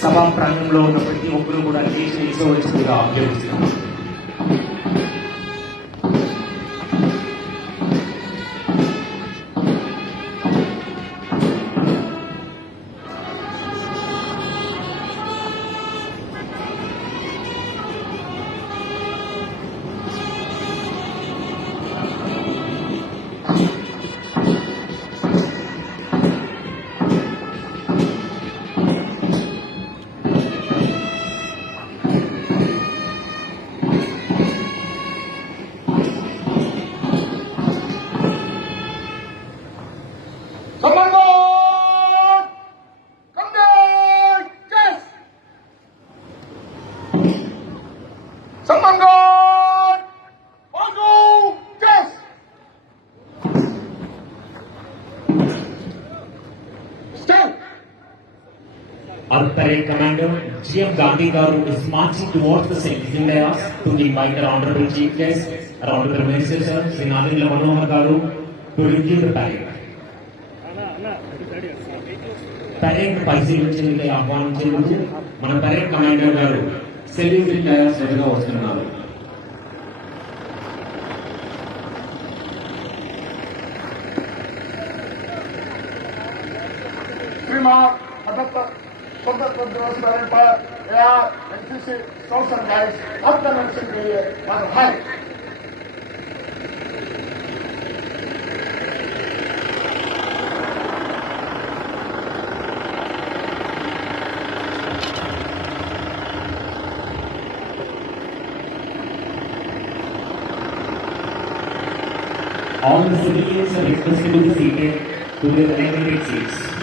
సభా ప్రాంగంలో ఉన్న ప్రతి ఒక్కరూ కూడా లేచి నిల్చోవలసిందిగా అభ్యర్థిస్తున్నాం Our parade commander, GM Gandhi Garu, is marching towards the citizen dais to invite the Honorable Chief Guest, our Honorable Minister, Sir, Sinadin Manohar Garu, to review the parade. Parade పరిశీలించేందుకు ఆహ్వానించేందుకు మన parade commander garu salute dais ఎదురుగా వస్తున్నారు Prima, adapta, With the Roosevelt Empire, air, electricity, social guys, after mentioned the was high. All the civilians are requested to be seated to their elevated seats.